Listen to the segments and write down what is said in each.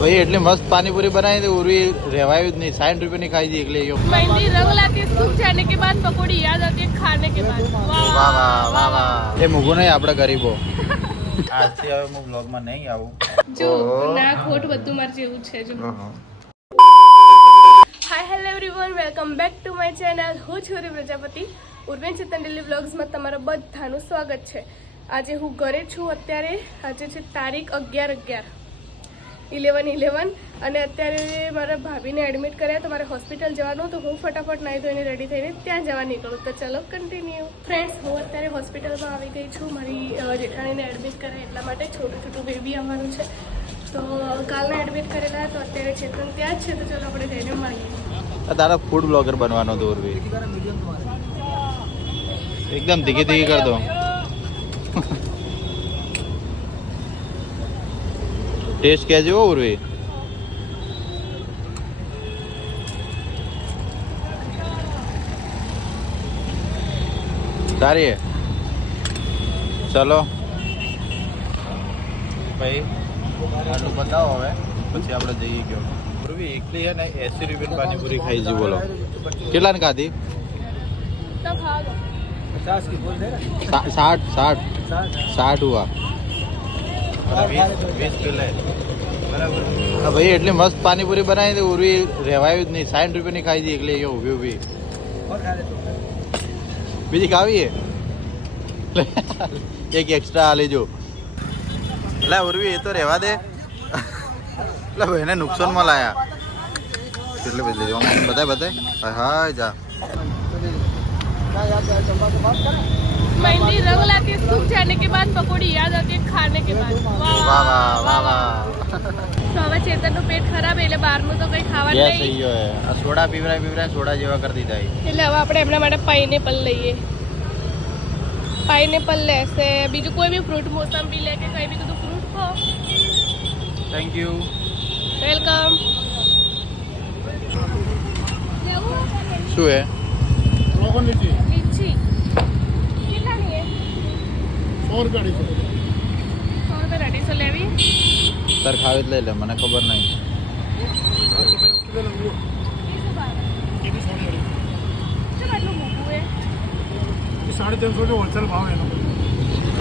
भाई એટલે મસ્ત પાણીપુરી બનાવી દે ઉર્વી રહેવાયું જ નહીં 60 રૂપિયા ની ખાઈ દી એકલે યો मेहंदी रंग लाती सूख जाने के बाद पकौड़ी याद आती है खाने के बाद વાહ વાહ વાહ વાહ એ મુગું નહીં આપણે ગરીબો આજથી હવે હું બ્લોગ માં નહીં આવું જો ના ખોટ બધું માર જેવું છે જો hi hello everyone welcome back to my channel હું છું રી પ્રજાપતિ ઉર્વેન ચેતન ડેલી વ્લોગ્સ માં તમારું બધાનું સ્વાગત છે આજે હું ઘરે છું અત્યારે આજે છે તારીખ 11/11 અને અત્યારે મારા ભાભીને એડમિટ કર્યા તો મારે હોસ્પિટલ જવાનું તો હું ફટાફટ નાહી ધોઈને રેડી થઈને ત્યાં જવા નીકળું તો ચલો કન્ટિન્યુ ફ્રેન્ડ્સ હું અત્યારે હોસ્પિટલમાં આવી ગઈ છું મારી જેઠાણીને એડમિટ કર્યા એટલા માટે છોટું બેબી આવવાનું છે તો કાલના એડમિટ કરેલા તો અત્યારે ચેતન ત્યાં જ છે તો ચલો આપણે જઈને મળીએ તારા ફૂડ બ્લોગર બનવાનો તો ઉર્વી એકદમ ધીકી ધીકી કર દો टेस्ट कैसे हो उर्वी सारी है चलो भाई आटલું બતાવો હવે પછી આપણે જઈએ ગયો ઉર્વી એકલી હે ને 80 રૂપિયા પાણીપુરી ખાઈ જી બોલો કેટલા ને ખાધી તો ખા દો 50 की बोल दे 60 हुआ 20 किलो હા ભાઈ એટલી મસ્ત પાણીપુરી બનાવી દે ઉર્વી રહેવાયું જ નહીં 60 રૂપિયા ની ખાઈ દી એકલે યો ઊભી ઊભી બીજી ખાવી હે એક એક્સ્ટ્રા આ લેજો એટલે ઉર્વી એ તો રહેવા દે એટલે ભાઈને નુકસાનમાં લાયા કેટલે બધી લેજો બતાય હા જા मेहंदी रंग लाती है सूख जाने के बाद पकौड़ी याद आती है खाने के बाद વાહ વાહ વાહ વાહ તો હવે ચેતનનું પેટ ખરાબ એટલે બહારનું તો કંઈ ખાવાનું ગેસ નહીં થઈ ગયો હે આ સોડા પીવરાય સોડા જેવા કરી દીધા એટલે હવે આપણે એમના માટે પાઇનેપલ લઈએ પાઇનેપલ લેશે બીજું કોઈ બી ફ્રૂટ મોસંબી લે કે કઈ બી કીધું fruit kho thank you welcome શું હે લીચી કેટલાની હે 100 रुपया 100 લેવી તાર ખાવી જ લઈ લે મને ખબર નહીં ₹350 होलसेल भाव है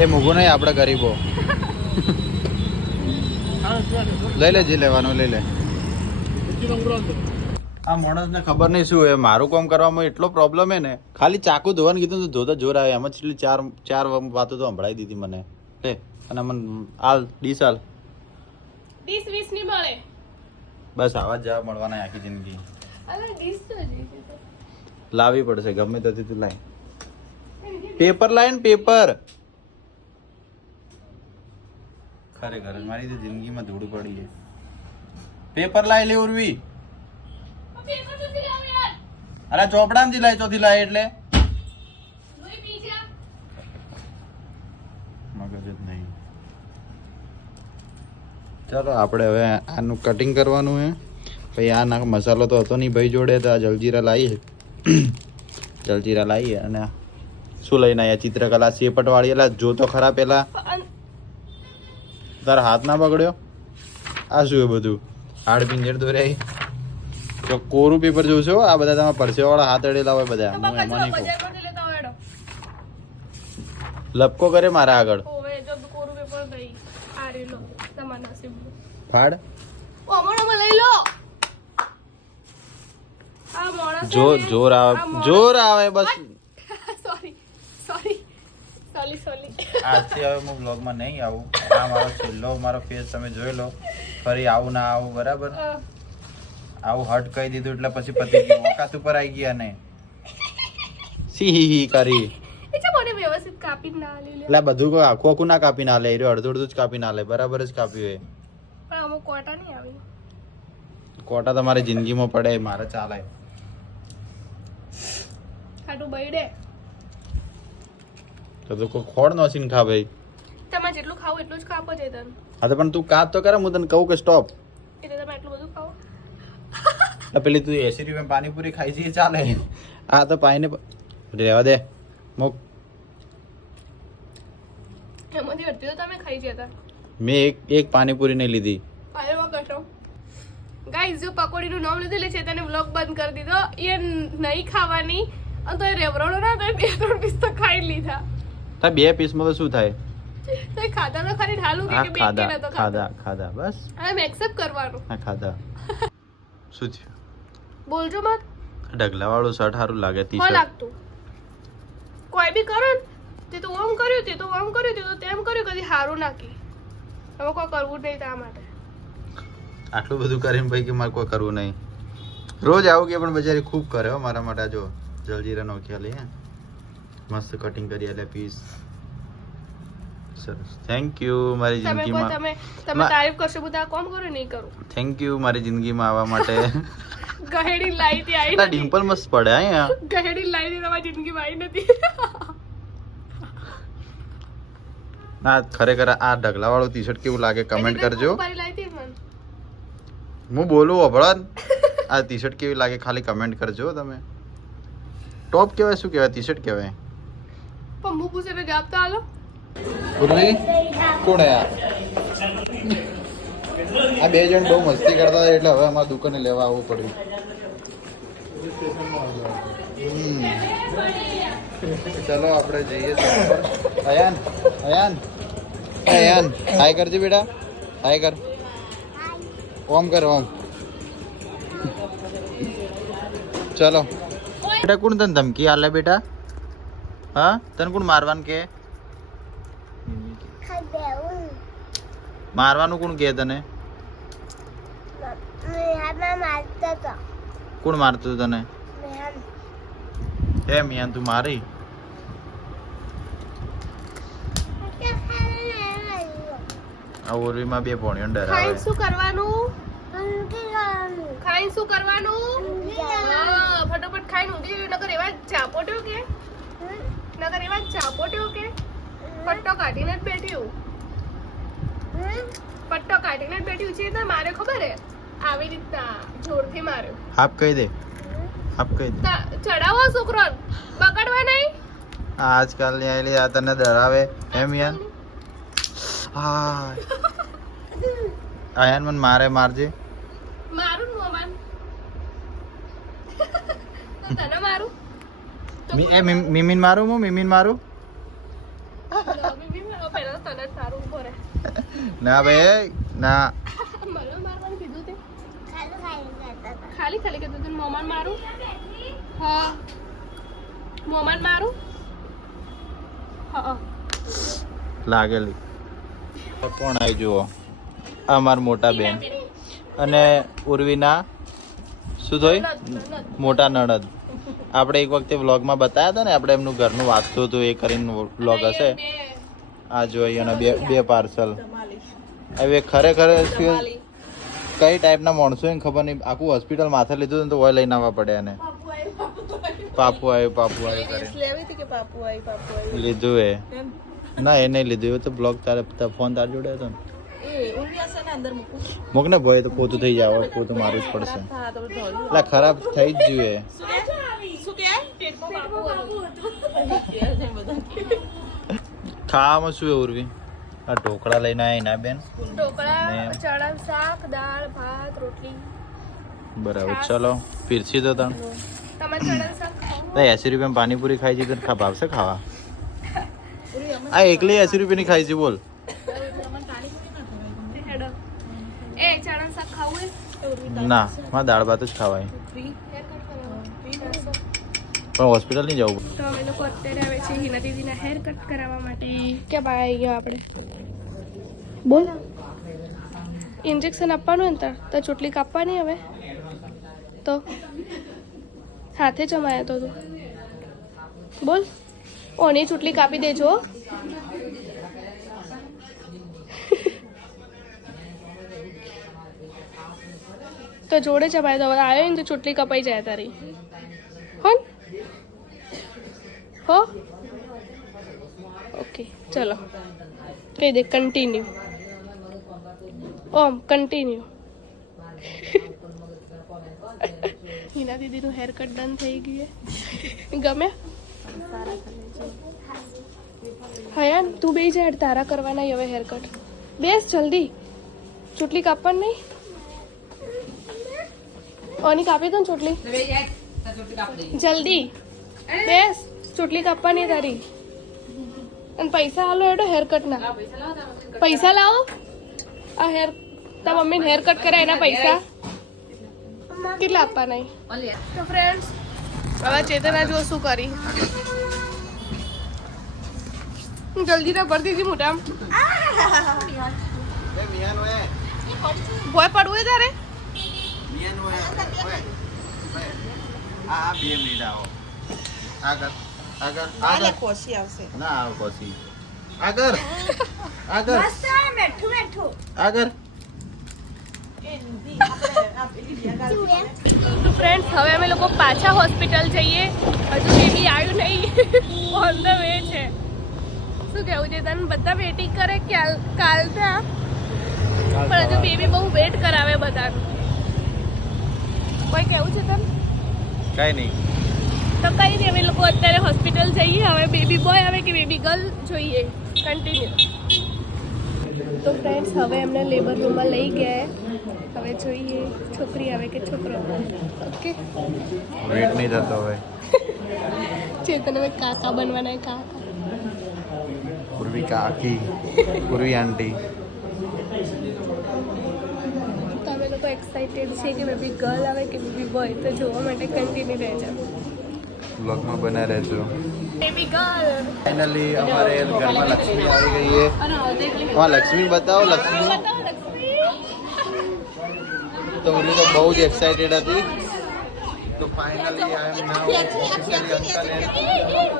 એ મૂકું નહીં આપણે ગરીબો લઈ લે જે લેવાનું લઈ લે આ માણસને ખબર નહીં શું હે મારું કામ કરવામાં એટલો પ્રોબ્લેમ હે ને ખાલી ચાકુ ધોવાનું કીધું તો ધોતા જોર આવે એમાં છેલ્લી ચાર વાતો તો સંભળાઈ દીધી મને લે અને મને હાલ ડીશ હાલ 20-20 ની મળે બસ આવા જ જવાબ મળવાના આખી જિંદગી અરે ડીશ તો જી લાવવી પડશે ગમે ત્યાંથી તું લાય પેપર લાય ને પેપર ખરેખર મારી તો જિંદગીમાં ધૂળ પડી છે પેપર લાય લે ઉર્વી પેપર તો લાવ યાર અરે ચોપડામાંથી લાય ચોથી લાય એટલે લોઈ પી જા મગજ જ નહીં ચાલો આપણે હવે આનું કટિંગ કરવાનું હે પછી આ નાખ મસાલો તો હતો નહીં ભાઈ જોડે તો આ જલજીરા લાવીએ જલજીરા લાવીએ અને શું લઈને આવ્યા ચિત્રકલા શેપટવાળી એલા જો તો ખરા પેલા તારા હાથ ના બગડ્યો આ શું એ બધું હાડ પિંજર દોર્યા તો કોરું પેપર જોઉં છો આ બધા તમારા પરસેવાળા હાથ અડેલા હોય બધા હું એમાં નહીં કહું લપકો કરે મારા આગળ ઓવે જો કોરું પેપર ગઈ આ રે લો તમારા નસીબ ફાડ ઓ અમણામાં લઈ લો આ મોણસ જોર આવે બસ સોરી આજથી હવે હું બ્લોગમાં નહીં આવું આ મારો છેલ્લો મારો ફેસ તમે જોઈ લો ફરી આવું ના આવું બરાબર આવું હટ કહી દીધું એટલે પછી પતી ગયું ઓકાત ઉપર આવી ગયા ને સી કરી એટલે મને વ્યવસ્થિત કાપી ના લે એટલે બધું કોઈ આખું આખું ના કાપી ના લે અડધું અડધું જ કાપી ના લે બરાબર જ કાપ્યું હોય પણ અમુક કોટા નહીં આવી કોટા તમારી જિંદગીમાં પડે મારે ચાલે ખાટું બઈડે તો કોઈ ખોડ નોસીને ખા ભાઈ તમારે જેટલું ખાવું એટલું જ કાપો છે તને હા તો પણ તું કાપ તો કરે હું તને કહું કે સ્ટોપ એટલે તમે એટલું બધું ખાઓ પેલી તું 80 રૂપિયા પાણીપુરી ખાઈ છે ચાલે આ તો પાઈને રહેવા દે મોક એમાંથી અડધી તો તમે ખાઈ જતા મેં એક પાણીપુરી નહીં લીધી પાયમાં કશો ગાઈઝ જો પકોડીનું નામ લીધું એટલે ચેતને વ્લોગ બંધ કરી દીધો. એ નહીં ખાવાની અને તો એ રેવરોડો ના તો 2-3 પીસ તો ખાઈ લીધા. તો 2 પીસમાં તો શું થાય? તો એ ખાધા તો ખરી ઢાલું કે બે કે નતો ખાધા બસ. આમ એક્સેપ્ટ કરવાનું. હા ખાધા. શું થયું? બોલજો મત. ઢગલા વાળું શર્ટ સારું લાગે. હો ટી-શર્ટ લાગતું. કોઈ બી કરો ને તે તો ઓમ કર્યું તે તો ઓમ કર્યું તે તો તેમ કર્યું કદી સારું નાખી. હવે કોઈ કરવું નહીં તા માટે. આટલું બધું કરીને ભાઈ કે મારે કોઈ કરવું નહીં. રોજ આવું કે પણ બજારી ખૂબ કરે હો મારા માટે. જો જલજીરા નોખ્યા લે મસ્ત કટિંગ કરી એટલે પીસ સરસ. થેન્ક યુ મારી તમે જિંદગીમાં તમે તારીફ કરશો બધા કોમ કરો નહીં કરું. થેન્ક યુ મારી જિંદગીમાં આવવા માટે. ગહેડી લાઈ થી આવી નથી. ડિમ્પલ મસ્ત પડે અહીંયા. ગહેડી લાઈ થી તમારી જિંદગીમાં આવી નથી. ના ખરેખર આ ઢગલા વાળું ટી-શર્ટ કેવું લાગે કમેન્ટ કરજો. હું બોલું અભળન આ ટી-શર્ટ કેવી લાગે ખાલી કમેન્ટ કરજો તમે. ટોપ કહેવાય શું કહેવાય? ટી-શર્ટ કહેવાય. પણ હું પૂછે જવાબ તો આલો. ઉર્વી કોણ આ? આ 2 જણ બહુ મસ્તી કરતા હતા એટલે હવે અમારા દુકાને લેવા આવવું પડ્યું. ચલો આપણે જઈએ. અયાન અયાન અયાન હાય કરજે બેટા. હાય કર. ઓમ કર ઓમ. ચલો બેટા કોણ તને ધમકી આલે બેટા? હા તને કોણ મારવાનું કે? મારવાનું કોણ કે તને? કોણ મારતું તને? હે મિયાન તું મારી? આ ઓરવીમાં 2 પોણીઓ ડરાવે. ખાઈને શું કરવાનું? ખાઈને શું કરવાનું? હા ફટાફટ ખાઈને ઊંઘી જજો. નકર એવા ચાપોટ્યો કે પટ્ટો કાઢીને જ બેઠ્યું. પટ્ટો કાઢીને જ બેઠ્યું છે તો મારે ખબર હે આવી રીતના જોરથી માર્યો. હાફ કહી દે. હાફ કહી દે. ચડાવો છોકરો બગડવા નહીં. આજકાલ ની આયેલી આ તને ડરાવે હે મિયાન? હા આયાન મને મારજે. મારું મોમાન તો તને મારું મીમીન મારું. હું મીમીન મારું. પહેલા તને સારું ઉભો રહે. ના ભાઈ ના. મને મારવાનું કીધું તે ખાલી કીધું તું મોમાન મારું. હા મોમાન મારું. હા લાગેલી. કોણ આવી જુઓ? અમાર મોટા બેન અને ઉર્વીના શું થયું? મોટા નણદ. આપણે એક વખતે વ્લોગમાં બતાવ્યા હતા ને આપણે એમનું ઘરનું વાંચતું હતું એ કરીને વ્લોગ હશે. આ જોઈએ અને બે પાર્સલ. હવે ખરેખર કઈ ટાઈપના માણસો એને ખબર નહીં. આખું હોસ્પિટલ માથે લીધું ને તો ઓય લઈને આવવા પડે એને. પાપુ આવ્યું લીધું એ ના એ નહીં લીધું. એ તો બ્લોગ તારે ફોન તાર જોડે હતો ને મૂક ને ભાઈ તો પોતું થઈ જાય. પોતું મારું જ પડશે. એટલે ખરાબ થઈ જ જોઈએ. ખાવામાં શું ઉર્વી? આ ઢોકળા લઈને આવી ના બેન? ઢોકળા, ચણા શાક, દાળ, ભાત, રોટલી. બરાબર ચલો પીરસી દો તણ. તમારે ચણા શાક ખાવું? 80 રૂપિયામાં પાણીપુરી ખાઈ છે તો ભાવશે ખાવા? આ એકલી 80 રૂપિયાની ખાઈ છે બોલ. એ ચણા શાક ખાવું ના મારે દાળ ભાત જ ખાવાય. પણ હોસ્પિટલ નહીં જવું. તો અમે લોકો અત્યારે આવે છે હિના દીદીના હેર કટ કરાવવા માટે. કે ભાઈ ગયા આપણે બોલ ઇન્જેક્શન આપવાનું ને તો ચોટલી કાપવાની હવે તો હાથે જમાયા તો તું બોલ ઓની ચોટલી કાપી દેજો. તો જોડે જમાય તો આવ્યો ને તો ચોટલી કપાઈ જાય તારી. હોન હો ઓકે ચલો કહી દે કન્ટિન્યુ. ઓમ કન્ટિન્યુ. હિના દીદીનું હેર કટ ડન થઈ ગયું. ગમે હયાન તું બે જાય તારા કરવાના હવે હેર કટ. બેસ જલ્દી ચોટલી કાપવાની નહીં. ઓની કાપી દો ને ચોટલી જલ્દી બેસ ચોટલી કાપવાની તારી અને પૈસા હાલો એડો હેર કટ ના પૈસા લાવો આ હેર તાર મમ્મીને હેર કટ કરે એના પૈસા કેટલા આપવાના તો ફ્રેન્ડ્સ હવે ચેતના જો શું કરી જલ્દી ના ભરતી હતી મોટા ભોય પડવું હે તારે આ 2 મિનિટ આવો આગળ આગળ આગળ કોસી આવશે ના આવ કોસી આગળ આગળ મસ્ત મેઠું મેઠું આગળ તો ફ્રેન્ડ્સ હવે અમે લોકો પાછા હોસ્પિટલ જઈએ હજુ બેબી આવ્યું નહીં ઓન ધ વે છે શું કેવું છે તને બધા વેટિંગ કરે કાલના પણ હજુ બેબી બહુ વેટ કરાવે બધાનું કોઈ કેવું છે તને કઈ નહીં તો કઈ નહીં અમે લોકો અત્યારે હોસ્પિટલ જઈએ હવે બેબી બોય આવે કે બેબી ગર્લ જોઈએ કન્ટિન્યુ તો ફ્રેન્ડ્સ હવે એમને લેબર રૂમમાં લઈ ગયા હવે જોઈએ છોકરી આવે કે છોકરો ઓકે વેટ નહીં થતો હવે ચેતન હવે કાકા બનવાના કાકા પૂર્વી કાકી પૂર્વી આંટી તો અમે લોકો એક્સાઇટેડ છે કે બેબી ગર્લ આવે કે બેબી બોય તો જોવા માટે કન્ટિન્યુ રહેજો બ્લોગમાં બના રહેજો બેબી ગર્લ ફાઇનલી અમારે ઘરમાં લક્ષ્મી આવી ગઈ છે હા લક્ષ્મી બતાવો લક્ષ્મી તો હું તો બહુ જ એક્સાઇટેડ હતી તો finally I am now officially uncle and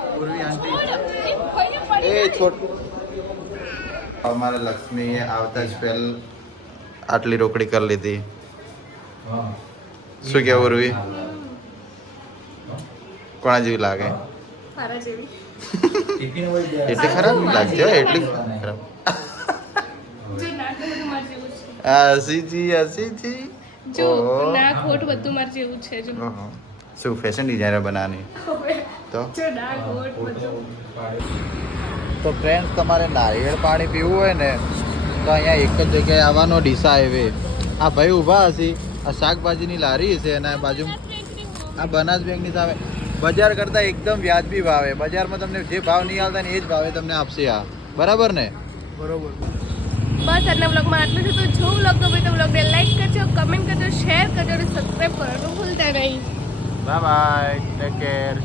Purvi aunty એ છોટ અમારે લક્ષ્મીએ આવતા જ પહેલ આટલી રોકડી કરી લીધી શું કેવું પૂર્વી કોણા જેવી લાગે મારા જેવી એટલી ખરાબ નહીં લાગતી હો એટલી ખરાબ જો નાક બધું માર જેવું છે હસીજી જો ઓહો. નાક હોઠ બધું માર જેવું છે જો ઓહો. શું ફેશન ડિઝાઇનર બનાવવાની તો જો નાક હોઠ બધું તો ફ્રેન્ડ્સ તમારે નારિયેળ પાણી પીવું હોય ને તો અહીંયા એક જ જગ્યાએ આવવાનો ડીસા હાઈવે આ ભાઈ ઊભા હશે આ શાકભાજીની લારી છે અને આ બાજુ આ બનાસ બેંકની સામે બજાર કરતાં એકદમ વ્યાજબી ભાવે બજારમાં તમને જે ભાવ નહીં આવતા ને એ જ ભાવે તમને આપશે આ બરાબર ને બરોબર બસ આજના બ્લોગમાં આટલું છે તો જો બ્લોગ ગમે તો બ્લોગને લાઈક કરજો કમેન્ટ કરજો શેર કરજો અને સબસ્ક્રાઈબ કરવાનું ભૂલતા નહીં બાય બાય ટેક કેર